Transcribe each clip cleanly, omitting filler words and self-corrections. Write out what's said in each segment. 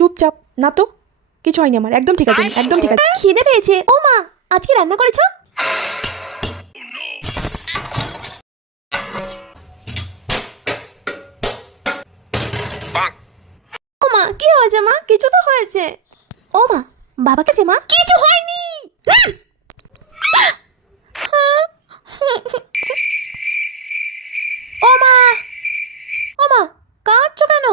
চুপচাপ না তো, কিছু হয়নি আমার, একদম ঠিক আছে, একদম ঠিক আছে। খিদে পেয়েছে। ও মা, আজকে রান্না করেছো? ও মা, কি হয়েছে মা? কিছু তো হয়েছে। ও মা, বাবা কাছে মা কিছু হয়নি। ও মা, ও মা, কাঁদছো কেন?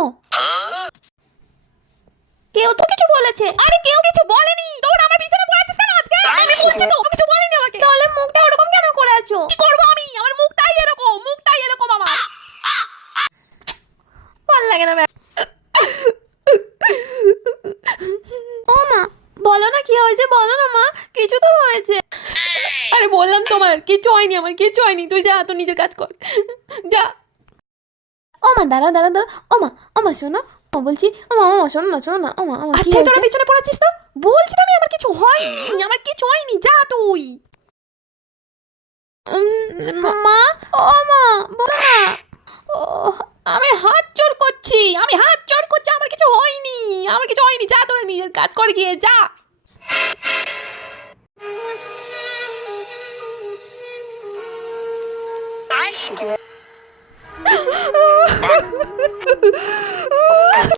কেউ তো কিছু বলেছে। আরে কেউ কিছু বলেনি, তোর আমার পিছনে পড়ে আছিস কেন আজকে? আমি বলছি তো কিছু বলেনি আমাকে। তাহলে মুখটা ওরকম কেন করে আছো? কি করব আমি? আমার মুখটাই এরকম, মুখটাই এরকম আমার। ভাল লাগে না। ও মা, বলো না কি হয়েছে, বলো না মা, কিছু তো হয়েছে। আরে বললাম তোমার কিছু হয়নি, আমার কিছু হয়নি, তুই যা, তো নিজের কাজ কর, যা। ও মা, দাঁড়াও দাঁড়াও দাঁড়াও। ও মা শোনো, ও বলছি, ও মা শোনো না, শোনো না। ও মা, কি আচ্ছা তোরা হয়েছে? পিছনে পড়াচ্ছিস তো, বলছি তো আমি আমার কিছু হয়নি, আমার কিছু হয়নি, যা তুই। মা, ও মা, বলো না। ও, আমি হাত জোর করছি, আমি হাত জোর করছি, আমার কিছু হয়নি, আমার কিছু হয়নি, যা তোরা নিজের কাজ কর গিয়ে, যা।